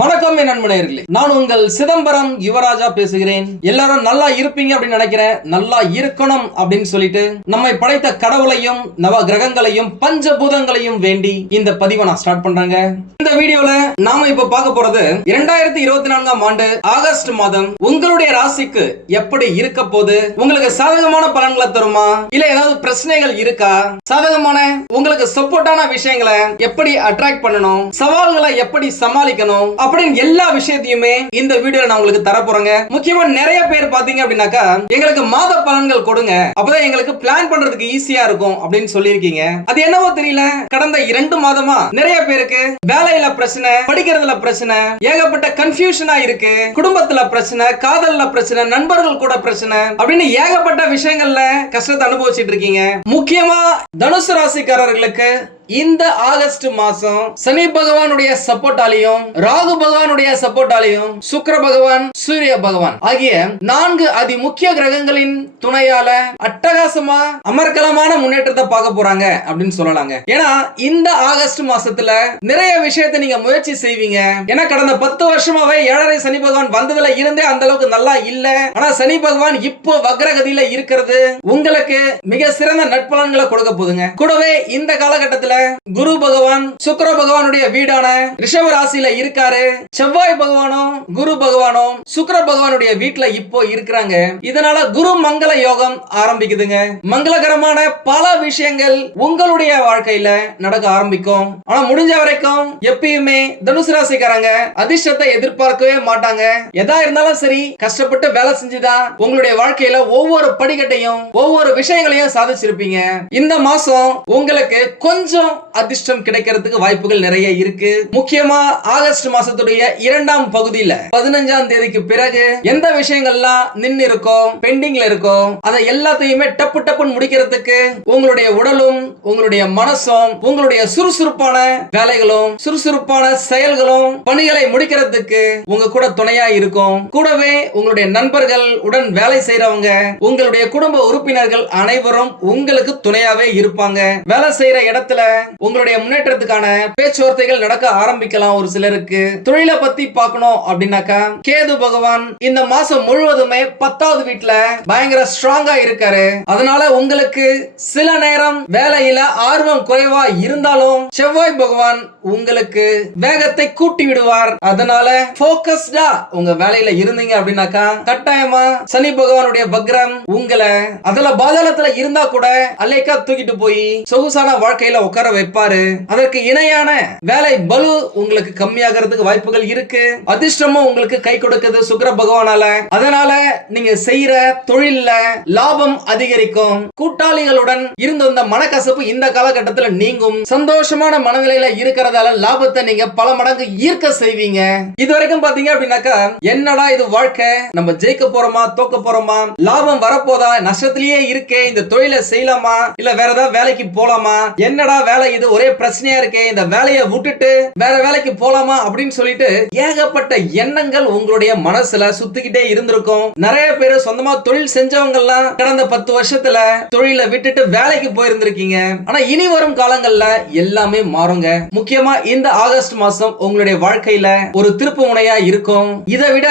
வணக்கம் என் நான் உங்கள் சிதம்பரம் யுவராஜா பேசுகிறேன். எல்லாரும் நல்லா இருப்பீங்க அப்படின்னு நினைக்கிறேன். நல்லா இருக்கணும் அப்படின்னு சொல்லிட்டு நம்மை படைத்த கடவுளையும் நவ கிரகங்களையும் பஞ்சபூதங்களையும் வேண்டி இந்த பதிவை நான் ஸ்டார்ட் பண்றேங்க. இந்த வீடியோல நாம இப்ப பார்க்க போறது இரண்டாயிரத்தி இருபத்தி நான்காம் ஆண்டு ஆகஸ்ட் மாதம் உங்களுடைய ராசிக்கு எப்படி இருக்க போது உங்களுக்கு சாதகமான பலன்களை தருமா? இல்ல ஏதாவது பிரச்சனைகள் இருக்கா? சாதகமான உங்களுக்கு சப்போர்ட்டான விஷயங்களை எப்படி அட்ராக்ட் பண்ணணும்? சவால்களை எப்படி சமாளிக்கணும்? அப்படின்னு எல்லா விஷயத்தையுமே இந்த வீடியோல நான் உங்களுக்கு தரப்போறேங்க போறேங்க. முக்கியமா நிறைய பேர் பாத்தீங்க அப்படின்னாக்கா எங்களுக்கு மாத பலன்கள் கொடுங்க. அப்பதான் எங்களுக்கு பிளான் பண்றதுக்கு ஈஸியா இருக்கும் அப்படின்னு சொல்லியிருக்கீங்க. அது என்னவோ தெரியல. கடந்த இரண்டு மாதமா நிறைய பேருக்கு வேலையில பிரச்சனை படிக்கிறதுல பிரச்சனை ஏகப்பட்ட கன்ஃபியூஷனா இருக்கு. குடும்பத்துல பிரச்சனை காதல்ல பிரச்சனை நண்பர்கள் கூட பிரச்சனை அப்படின்னு ஏகப்பட்ட விஷயங்கள்ல கஷ்டத்தை அனுபவிச்சிட்டு இருக்கீங்க. முக்கியமா தனுசு ராசிக்காரர்களுக்கு இந்த ஆகஸ்ட் மாசம் சனி பகவானுடைய சப்போர்ட்டாலையும் ராகு பகவானுடைய சப்போர்ட்டாலையும் சுக்கர பகவான் சூரிய பகவான் ஆகிய நான்கு அதி முக்கிய கிரகங்களின் துணையால அட்டகாசமா அமர்க்கலமான முன்னேற்றத்தை பார்க்க போறாங்க அப்படின்னு சொல்லலாங்க. ஏன்னா இந்த ஆகஸ்ட் மாசத்துல நிறைய விஷயத்தை நீங்க முயற்சி செய்வீங்க. ஏன்னா கடந்த பத்து வருஷமாவே ஏழரை சனி பகவான் வந்ததுல இருந்தே அந்த அளவுக்கு நல்லா இல்ல. ஆனா சனி பகவான் இப்போ வக்ரகதியில இருக்கிறது உங்களுக்கு மிக சிறந்த நட்பலன்களை கொடுக்க போதுங்க கூடவே இந்த காலகட்டத்துல குரு பகவான் சுக்கர பகவானுடைய வீடான ரிஷப ராசியில இருக்காரு. செவ்வாய் பகவானும் குரு பகவானும் சுக்கர பகவானுடைய வீட்டுல இப்போ இருக்கிறாங்க. இதனால குரு மங்கள யோகம் ஆரம்பிக்குதுங்க. மங்களகரமான பல விஷயங்கள் உங்களுடைய வாழ்க்கையில நடக்க ஆரம்பிக்கும். ஆனா முடிஞ்ச வரைக்கும் எப்பயுமே தனுசு ராசிக்காரங்க அதிர்ஷ்டத்தை எதிர்பார்க்கவே மாட்டாங்க. எதா இருந்தாலும் சரி கஷ்டப்பட்டு வேலை செஞ்சுதான் உங்களுடைய வாழ்க்கையில ஒவ்வொரு படிக்கட்டையும் ஒவ்வொரு விஷயங்களையும் சாதிச்சிருப்பீங்க. இந்த மாசம் உங்களுக்கு கொஞ்சம் அதிர்ஷ்டம் கிடைக்கிறதுக்கு வாய்ப்புகள் நிறைய இருக்கு. முக்கியமா ஆகஸ்ட் மாசத்துடைய இரண்டாம் பகுதியில பதினஞ்சாம் தேதிக்கு பிறகு எந்த விஷயங்கள்லாம் நின்று இருக்கும் பெண்டிங்ல இருக்கும் அதை எல்லாத்தையுமே டப்பு டப்புன்னு முடிக்கிறதுக்கு உங்களுடைய உடலும் உங்களுடைய மனசும் உங்களுடைய சுறுசுறுப்பான வேலைகளும் சுறுசுறுப்பான செயல்களும் பணிகளை முடிக்கிறதுக்கு உங்க கூட துணையா இருக்கும். கூடவே உங்களுடைய நண்பர்கள் உடன் வேலை செய்யறவங்க உங்களுடைய குடும்ப உறுப்பினர்கள் அனைவரும் உங்களுக்கு துணையாவே இருப்பாங்க. வேலை செய்யற இடத்துல உங்களுடைய முன்னேற்றத்துக்கான பேச்சுவார்த்தைகள் நடக்க ஆரம்பிக்கலாம் ஒரு சிலருக்கு. தொழிலை பத்தி பார்க்கணும் அப்படின்னாக்கா கேது பகவான் இந்த மாசம் முழுவதுமே பத்தாவது வீட்டுல பயங்கர ஸ்ட்ராங்கா இருக்காரு. அதனால உங்களுக்கு சில நேரம் வேலையில ஆர்வம் குறைவா இருந்தாலும் செவ்வாய் பகவான் உங்களுக்கு வேகத்தை கூட்டி விடுவார். அதனால போக்கஸ்டா உங்க வேலையில இருந்தீங்க அப்படின்னாக்கா கட்டாயமா சனி பகவானுடைய பக்ரம் உங்களை அதுல பாதாளத்துல இருந்தா கூட அலைக்கா தூக்கிட்டு போய் சொகுசான வாழ்க்கையில உட்கார வைப்பாரு. அதற்கு இணையான வேலை பலு உங்களுக்கு கம்மியாகிறதுக்கு வாய்ப்புகள் இருக்கு. அதிர்ஷ்டமும் உங்களுக்கு கை கொடுக்குது சுக்கர பகவானால. அதனால நீங்க செய்யற தொழில்ல லாபம் அதிகரிக்கும். கூட்டாளிகளுடன் இருந்து வந்த மனக்கசப்பு இந்த காலகட்டத்தில் நீங்கும். சந்தோஷமான மனநிலையில இருக்கிறதால லாபத்தை நீங்க பல மடங்கு ஈர்க்க செய்வீங்க. இது வரைக்கும் பாத்தீங்க அப்படின்னாக்கா என்னடா இது வாழ்க்கை? நம்ம ஜெயிக்க போறோமா? தோக்க போறோமா? லாபம் வரப்போதா? நஷ்டத்திலேயே இருக்கே. இந்த தொழிலை செய்யலாமா? இல்ல வேற ஏதாவது வேலைக்கு போலாமா? என்னடா வேலை இது ஒரே பிரச்சனையா இருக்கே இந்த வேலையை விட்டுட்டு வேற வேலைக்கு போலாமா அப்படின்னு சொல்லிட்டு ஏகப்பட்ட எண்ணங்கள் உங்களுடைய மனசுல சுத்திக்கிட்டே இருந்திருக்கும். நிறைய பேர் சொந்தமா தொழில் செஞ்சவங்க எல்லாம் கடந்த பத்து வருஷத்துல தொழில விட்டுட்டு வேலைக்கு போயிருந்திருக்கீங்க. ஆனா இனி வரும் காலங்கள்ல எல்லாமே மாறுங்க. முக்கியமா இந்த ஆகஸ்ட் மாசம் உங்களுடைய வாழ்க்கையில ஒரு திருப்பு முனையா இருக்கும். இதை விட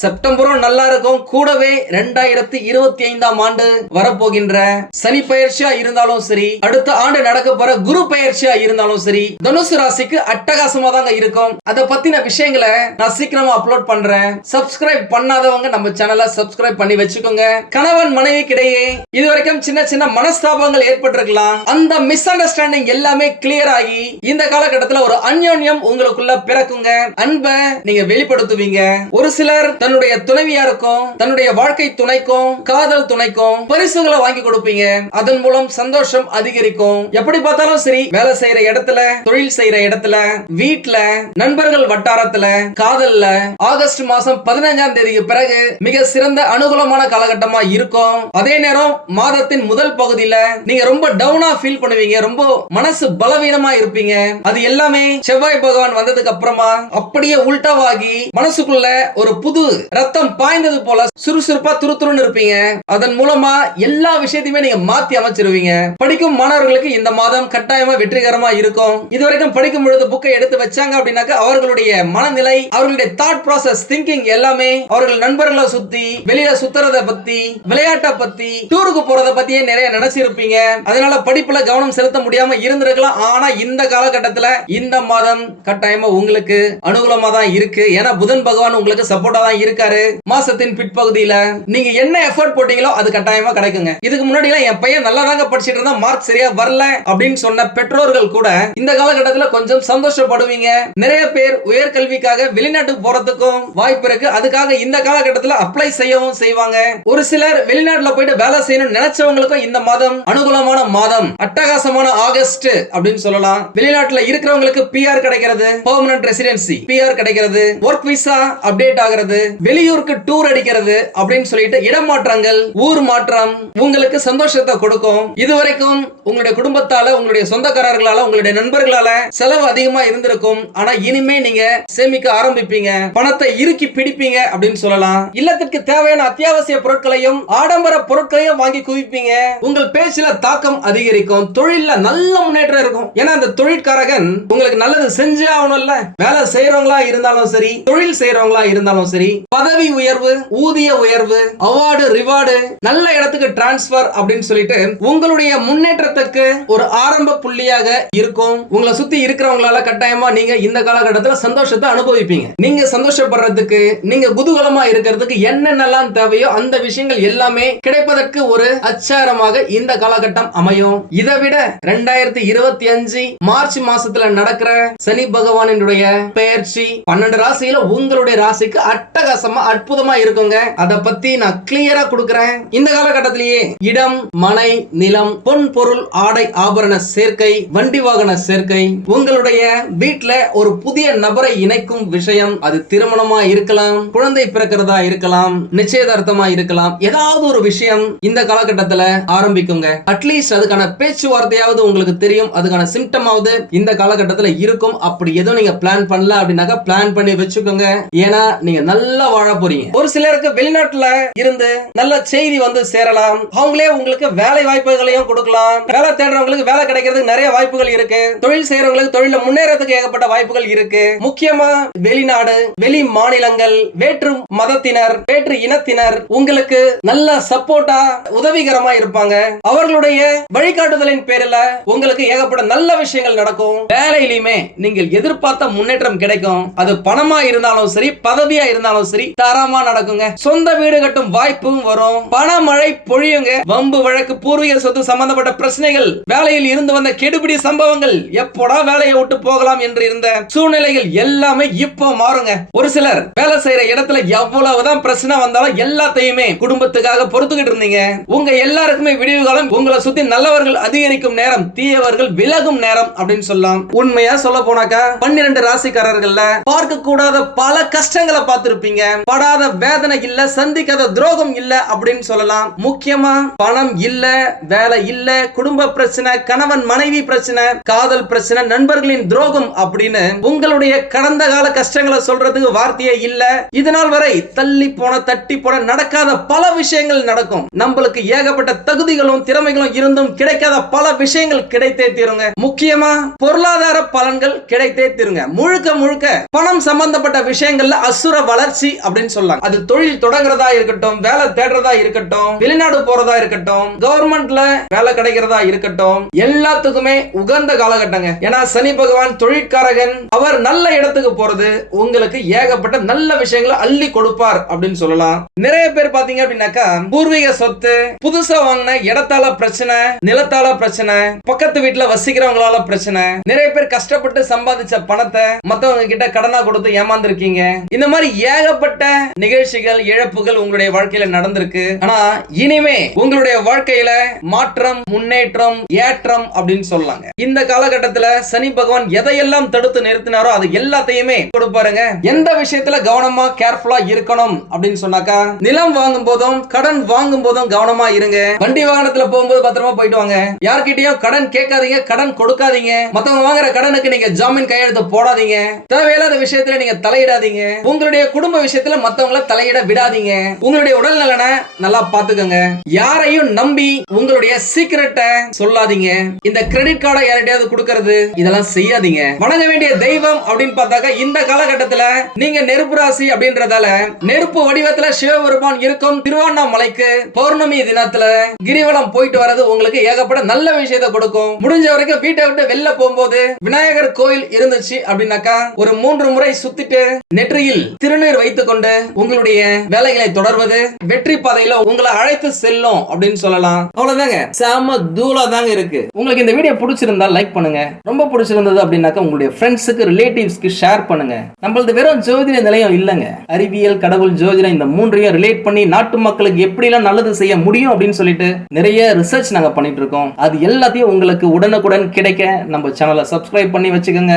செப்டம்பரும் நல்லா இருக்கும் கூடவே ரெண்டாயிரத்தி இருபத்தி ஐந்தாம் ஆண்டு வரப்போகின்ற சனி பயிற்சியா இருந்தாலும் சரி அடுத்த ஆண்டு நடக்க போற குரு பயிற்சியா இருந்தாலும் சரி தனுசு ராசிக்கு அட்டகாசமா தாங்க இருக்கும். அதை பத்தின விஷயங்களை நான் சீக்கிரமா அப்லோட் பண்றேன். சப்ஸ்கிரைப் பண்ணாதவங்க நம்ம சேனலை சப்ஸ்கிரைப் பண்ணி வச்சுக்கோங்க. கணவன் மனைவிக்கிடையே இது வரைக்கும் சின்ன சின்ன மனஸ்தாபங்கள் ஏற்பட்டிருக்கலாம். அந்த மிஸ் அண்டர்ஸ்டாண்டிங் எல்லாமே கிளியர் ஆகி இந்த காலகட்டத்தில் ஒரு அந்யோன்யம் உங்களுக்குள்ள பிறக்குங்க. அன்பை நீங்க வெளிப்படுத்துவீங்க. ஒரு சிலர் தன்னுடைய துணைவியாருக்கும் தன்னுடைய வாழ்க்கை துணைக்கும் காதல் துணைக்கும் பரிசுகளை வாங்கி கொடுப்பீங்க. அதன் மூலம் சந்தோஷம் அதிகரிக்கும். எப்படி பார்த்தாலும் சரி வேலை செய்யற இடத்துல தொழில் செய்யற இடத்துல வீட்டுல நண்பர்கள் வட்டாரத்துல காதல்ல ஆகஸ்ட் மாசம் பதினஞ்சாம் தேதிக்கு பிறகு மிக சிறந்த அனுகூலமான காலகட்டமா இருக்கும். அதே நேரம் மாதத்தின் முதல் பகுதியில நீங்க ரொம்ப டவுனா ஃபீல் பண்ணுவீங்க. ரொம்ப மனசு பலவீனமா இருப்பீங்க. அது எல்லாமே செவ்வாய் பகவான் வந்ததுக்கு அப்புறமா அப்படியே உல்டாவாகி மனசுக்குள்ள ஒரு புது ரத்தம் பாய்ந்தது போல சுறுசுறுப்பா துருத்துருன்னு இருப்பீங்க. அதன் மூலமா எல்லா விஷயத்தையுமே நீங்க மாத்தி அமைச்சிருவீங்க. படிக்கும் மாணவர்களுக்கு இந்த மாதம் கட்டாயமா வெற்றிகரமா இருக்கும். இதுவரைக்கும் படிக்கும் பொழுது புக்கை எடுத்து வச்சாங்க அப்படின்னாக்க அவர்களுடைய மனநிலை அவர்களுடைய தாட் ப்ராசஸ் திங்கிங் எல்லாமே அவர்கள் நண்பர்களை சுத்தி வெளியில சுத்துறத பத்தி விளையாட்டை பத்தி டூருக்கு போறத பத்தியே நிறைய நினைச்சிருப்பீங்க. அதனால படிப்புல கவனம் செலுத்த முடியாம இருந்திருக்கலாம். ஆனா இந்த காலகட்டத்துல இந்த மாதம் கட்டாயமா உங்களுக்கு அனுகூலமா தான் இருக்கு. ஏன்னா புதன் பகவான் உங்களுக்கு சப்போர்ட்டா தான் இருக்காரு. மாசத்தின் பிற்பகுதியில நீங்க என்ன எஃபர்ட் போட்டீங்களோ அது கட்டாயமா கிடைக்குங்க. இதுக்கு முன்னாடி எல்லாம் என் பையன் நல்லா தாங்க படிச்சிட்டு இருந்தா மார்க் சரியா வரல அப்படின்னு சொன்ன பெற்றோர்கள் கூட இந்த காலகட்டத்துல கொஞ்சம் சந்தோஷப்படுவீங்க. நிறைய பேர் உயர்கல்விக்காக வெளிநாட்டுக்கு போறதுக்கும் வாய்ப்பு இருக்கு. அதுக்காக இந்த காலகட்டத்துல அப்ளை செய்யவும் செய்வாங்க. ஒரு சிலர் வெளிநாட்டுல போயிட்டு வேலை செய்யணும்னு நினைச்சவங்களுக்கும் இந்த மாதம் அனுகூலமான மாதம். அட்டகாசமான ஆகஸ்ட் அப்படின்னு சொல்லலாம். வெளிநாட்டுல இருக்கிறவங்களுக்கு பிஆர் கிடைக்கிறது. பெர்மனன்ட் ரெசிடென்சி பிஆர் கிடைக்கிறது. ஒர்க் விசா அப்டேட் ஆகிறது. வெளியூருக்கு டூர் அடிக்கிறது அப்படின்னு சொல்லிட்டு இடமாற்றங்கள் ஊர் மாற்றம் உங்களுக்கு சந்தோஷத்தை கொடுக்கும். இதுவரைக்கும் உங்களுடைய குடும்பத்தால உங்களுடைய சொந்தக்காரர்களால உங்களுடைய நண்பர்களால செலவு அதிகமா இருந்திருக்கும். ஆனா இனிமே நீங்க சேமிக்க ஆரம்பிப்பீங்க. பணத்தை இறுக்கி பிடிப்பீங்க அப்படின்னு சொல்லலாம். இல்லத்திற்கு தேவையான அத்தியாவசிய பொருட்களையும் ஆடம்பர பொருட்களையும் வாங்கி குவிப்பீங்க. உங்கள் பேச்சுல தாக்கம் அதிகரிக்கும். தொழில நல்ல முன்னேற்றம் இருக்கும். ஏன்னா அந்த தொழிற்காரகன் உங்களுக்கு நல்லது செஞ்சே ஆகணும்ல. வேலை செய்யறவங்களா இருந்தாலும் சரி தொழில் செய்யறவங்களா இருந்தாலும் சரி பதவி உயர்வு ஊதிய உயர்வு அவார்டு ரிவார்டு நல்ல இடத்துக்கு டிரான்ஸ்பர் அப்படின்னு சொல்லிட்டு உங்களுடைய முன்னேற்றத்துக்கு ஒரு ஆரம்ப புள்ளியாக இருக்கும். உங்களை சுத்தி இருக்கிறவங்களால கட்டாயமா நீங்க இந்த காலகட்டத்தில் சந்தோஷத்தை அனுபவிப்பீங்க. நீங்க சந்தோஷப்படுறதுக்கு நீங்க குதூகலமா இருக்கிறதுக்கு என்னென்னலாம் தேவையோ அந்த விஷயங்கள் எல்லாமே கிடைப்பதற்கு ஒரு அச்சாரமாக இந்த காலகட்டம் அமையும். இதை விட ரெண்டாயிரத்தி இருபத்தி அஞ்சு மார்ச் மாசத்துல நடக்கிற சனி பகவானினுடைய பெயர்ச்சி பன்னெண்டு ராசியில உங்களுடைய ராசிக்கு அட்டகாசமா அற்புதமா இருக்குங்க. அத பத்தி நான் கிளியரா கொடுக்கறேன். இந்த காலகட்டத்திலேயே இடம் மனை நிலம் பொன் பொருள் ஆடை ஆபரண சேர்க்கை வண்டி வாகன சேர்க்கை உங்களுடைய வீட்டுல ஒரு புதிய நபரை இணைக்கும் விஷயம் அது திருமணமா இருக்கலாம் குழந்தை பிறக்கிறதா இருக்கலாம் நிச்சயதார்த்தமா இருக்கலாம் ஏதாவது ஒரு விஷயம் இந்த காலகட்டத்துல ஆரம்பிக்குங்க. அட்லீஸ்ட் அதுக்கான பேச்சுவார்த்தையாவது உங்களுக்கு தெரியும் அதுக்கான சிம்டமாவது இந்த காலகட்டத்துல இருக்கும். அப்படி எதுவும் நீங்க பிளான் பண்ணல அப்படின்னாக்கா பிளான் பண்ணி வச்சுக்கோங்க. ஏன்னா நீங்க நல்லா வாழ போறீங்க. ஒரு சிலருக்கு வெளிநாட்டுல இருந்து நல்ல செய்தி வந்து சேரலாம். அவங்களே உங்களுக்கு வேலை வாய்ப்புகளையும் கொடுக்கலாம். வேலை தேடுறவங்களுக்கு வேலை கிடைக்கிறதுக்கு நிறைய வாய்ப்புகள் இருக்கு. தொழில் செய்யறவங்களுக்கு தொழில முன்னேறதுக்கு ஏகப்பட்ட வாய்ப்புகள் இருக்கு. முக்கியமா வெளிநாடு வெளி மாநிலங்கள் வேற்று மதத்தினர் வேற்று இனத்தினர் உங்களுக்கு நல்ல சப்போர்ட்டா உதவிகரமா இருப்பாங்க. அவர்களுடைய வழிகாட்டுதலின் பேரில் உங்களுக்கு ஏகப்பட்ட நல்ல விஷயங்கள் நடக்கும். வேலையிலுமே நீங்கள் எதிர்பார்த்த முன்னேற்றம் கிடைக்கும். அது பணமா இருந்தாலும் சரி பதவியா இருந்தாலும் சரி தரமா நடக்குங்க. சொந்த வீடு கட்டும் வாய்ப்பும் வரும். பணமழை பொழியுங்க. வம்பு வழக்கு பூர்வீக சொத்து சம்பந்தப்பட்ட பிரச்சனைகள் வேலையில் இருந்து வந்த கெடுபிடி சம்பவங்கள் எப்போடா வேலையை விட்டு போகலாம் என்று இருந்த சூழ்நிலைகள் எல்லாமே இப்போ மாறுங்க. ஒரு சிலர் வேலை செய்யற இடத்துல எவ்வளவுதான் பிரச்சனை வந்தாலும் எல்லாத்தையுமே குடும்பத்துக்காக பொறுத்துக்கிட்டு இருந்தீங்க. உங்க எல்லாருக்குமே விடிவு காலம் உங்களை சுத்தி நல்லவர்கள் அதிகரிக்கும் நேரம் தீயவர்கள் விலகும் நேரம் அப்படின்னு சொல்லலாம். உண்மையா சொல்ல போனாக்கா பன்னிரண்டு ராசிக்காரர்கள்ல பார்க்க கூடாத பல கஷ்டங்களை பார்த்திருப்பீங்க. இருப்பீங்க படாத வேதனை இல்ல சந்திக்காத துரோகம் இல்ல அப்படின்னு சொல்லலாம். முக்கியமா பணம் இல்ல வேலை இல்ல குடும்ப பிரச்சனை கணவன் மனைவி பிரச்சனை காதல் பிரச்சனை நண்பர்களின் துரோகம் அப்படின்னு உங்களுடைய கடந்த கால கஷ்டங்களை சொல்றதுக்கு வார்த்தையே இல்ல. இதனால் வரை தள்ளி போன தட்டி போன நடக்காத பல விஷயங்கள் நடக்கும். நம்மளுக்கு ஏகப்பட்ட தகுதிகளும் திறமைகளும் இருந்தும் கிடைக்காத பல விஷயங்கள் கிடைத்தே தீருங்க. முக்கியமா பொருளாதார பலன்கள் கிடைத்தே தீருங்க. முழுக்க முழுக்க பணம் சம்பந்தப்பட்ட விஷயங்கள்ல அசுர வளர்ச்சி அப்படின்னு சொல்லலாம் அது தொழில் தொடங்குறதா இருக்கட்டும் வேலை தேடுறதா இருக்கட்டும் வெளிநாடு போறதா இருக்கட்டும் கவர்மெண்ட்ல வேலை கிடைக்கிறதா இருக்கட்டும் எல்லாத்துக்குமே உகந்த காலகட்டங்க. ஏன்னா சனி பகவான் தொழிற்காரகன் அவர் நல்ல இடத்துக்கு போறது உங்களுக்கு ஏகப்பட்ட நல்ல விஷயங்களை அள்ளி கொடுப்பார் அப்படின்னு சொல்லலாம். நிறைய பேர் பாத்தீங்க அப்படின்னாக்கா பூர்வீக சொத்து புதுசா வாங்கின இடத்தால பிரச்சனை நிலத்தால பிரச்சனை பக்கத்து வீட்டுல வசிக்கிறவங்களால பிரச்சனை நிறைய பேர் கஷ்டப்பட்டு சம்பாதிச்ச பணத்தை மத்தவங்க கிட்ட கடனா கொடுத்து ஏமாந்துருக்கீங்க. இந்த மாதிரி ஏகப்பட்ட நிகழ்ச்சிகள் இழப்புகள் உங்களுடைய வாழ்க்கையில நடந்திருக்கு. ஆனா இனிமே உங்களுடைய வாழ்க்கையில மாற்றம் முன்னேற்றம் ஏற்றம் அப்படின்னு சொல்லலாங்க. இந்த காலகட்டத்துல சனி பகவான் எதையெல்லாம் தடுத்து நிறுத்தினாரோ அது எல்லாத்தையுமே கொடுப்பாருங்க. எந்த விஷயத்துல கவனமா கேர்ஃபுல்லா இருக்கணும் அப்படின்னு சொன்னாக்கா நிலம் வாங்கும் போதும் கடன் வாங்கும் போதும் கவனமா இருங்க. வண்டி வாகனத்துல போகும்போது பத்திரமா போயிட்டு வாங்க. யார்கிட்டயும் கடன் கேட்காதீங்க கடன் கொடுக்காதீங்க. மத்தவங்க வாங்குற கடனுக்கு நீங்க ஜாமீன் கையெழுத்து போடாதீங்க. தேவையில்லாத விஷயத்துல நீங்க தலையிடாதீங்க. உங்களுடைய குடும்ப குடும்ப விஷயத்துல மத்தவங்கள தலையிட விடாதீங்க. உங்களுடைய உடல் நலனை நல்லா பாத்துக்கோங்க யாரையும் நம்பி உங்களுடைய சீக்கிரட்டை சொல்லாதீங்க. இந்த கிரெடிட் கார்டை யார்கிட்டயாவது கொடுக்கறது இதெல்லாம் செய்யாதீங்க. வணங்க வேண்டிய தெய்வம் அப்படின்னு பார்த்தாக்கா இந்த காலகட்டத்துல நீங்க நெருப்பு ராசி அப்படின்றதால நெருப்பு வடிவத்துல சிவபெருமான் இருக்கும் திருவண்ணாமலைக்கு பௌர்ணமி தினத்துல கிரிவலம் போயிட்டு வர்றது உங்களுக்கு ஏகப்பட நல்ல விஷயத்தை கொடுக்கும். முடிஞ்ச வரைக்கும் வீட்டை விட்டு வெளில போகும்போது விநாயகர் கோயில் இருந்துச்சு அப்படின்னாக்கா ஒரு மூன்று முறை சுத்திட்டு நெற்றியில் திருநீர் வைத்துக் கொண்டு உங்களுடைய வேலைகளை தொடர்வது வெற்றி பாதையில உங்களை அழைத்து செல்லும் அப்படின்னு சொல்லலாம். அவ்வளவுதாங்க. செம தூளா தாங்க இருக்கு. உங்களுக்கு இந்த வீடியோ பிடிச்சிருந்தா லைக் பண்ணுங்க. ரொம்ப பிடிச்சிருந்தது அப்படின்னாக்கா உங்களுடைய ஃப்ரெண்ட்ஸுக்கு ரிலேட்டிவ்ஸ்க்கு ஷேர் பண்ணுங்க. நம்மளது வெறும் ஜோதிட நிலையம் இல்லைங்க. அறிவியல் கடவுள் ஜோதிடம் இந்த மூன்றையும் ரிலேட் பண்ணி நாட்டு மக்களுக்கு எப்படிலாம் நல்லது செய்ய முடியும் அப்படின்னு சொல்லிட்டு நிறைய ரிசர்ச் நாங்க பண்ணிட்டு இருக்கோம். அது எல்லாத்தையும் உங்களுக்கு உடனுக்குடன் கிடைக்க நம்ம சேனலை சப்ஸ்கிரைப் பண்ணி வச்சுக்கோங்க.